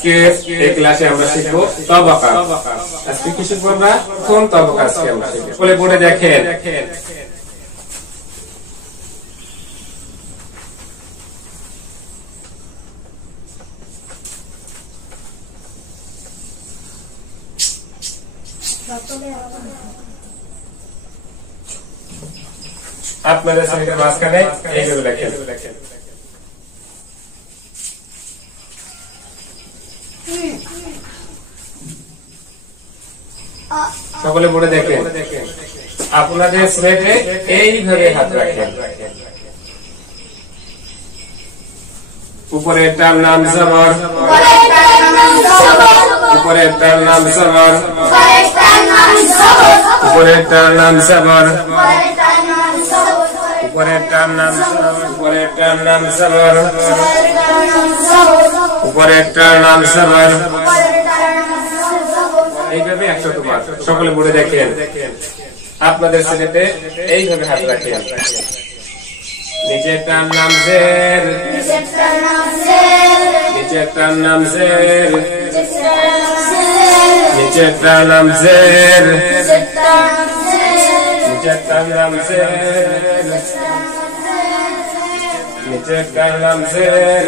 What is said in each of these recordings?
আজকে এই ক্লাসে আমরা শিখবো তবাকা। আজকে কি শিখবো আমরা? কোন তবাকা আজকে আমরা শিখবো? বলে পড়ে দেখেন। আপনাদের সামনে মাঝখানে এইভাবে লেখেন। সকলে পড়ে দেখেন। আপনাদের স্লেটে এইভাবে হাত রাখেন। উপরেরটার নাম জবর, উপরেরটার নাম জবর, উপরেরটার নাম জবর, উপরেরটার নাম জবর, উপরেরটার নাম জবর, উপরেরটার নাম জবর। এইভাবে 100 বার সকলে পড়ে দেখেন। আপনাদের স্লেটে এইভাবে হাত রাখেন। নিচেরটার নাম জের, নিচেরটার নাম জের, নিচেরটার নাম জের, নিচেরটার নাম জের, নিচেরটার নাম জের, নিচেরটার নাম জের।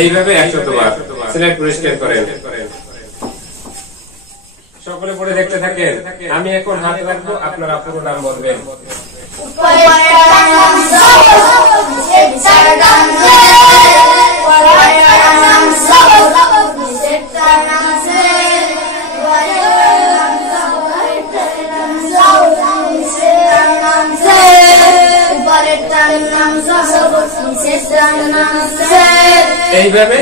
এইভাবে 100 বার স্লেট পরিষ্কার করেন। সকলে পড়ে দেখতে থাকেন। আমি এখন হাত রাখবো, আপনারা পুরো নাম বলবেন। এইভাবে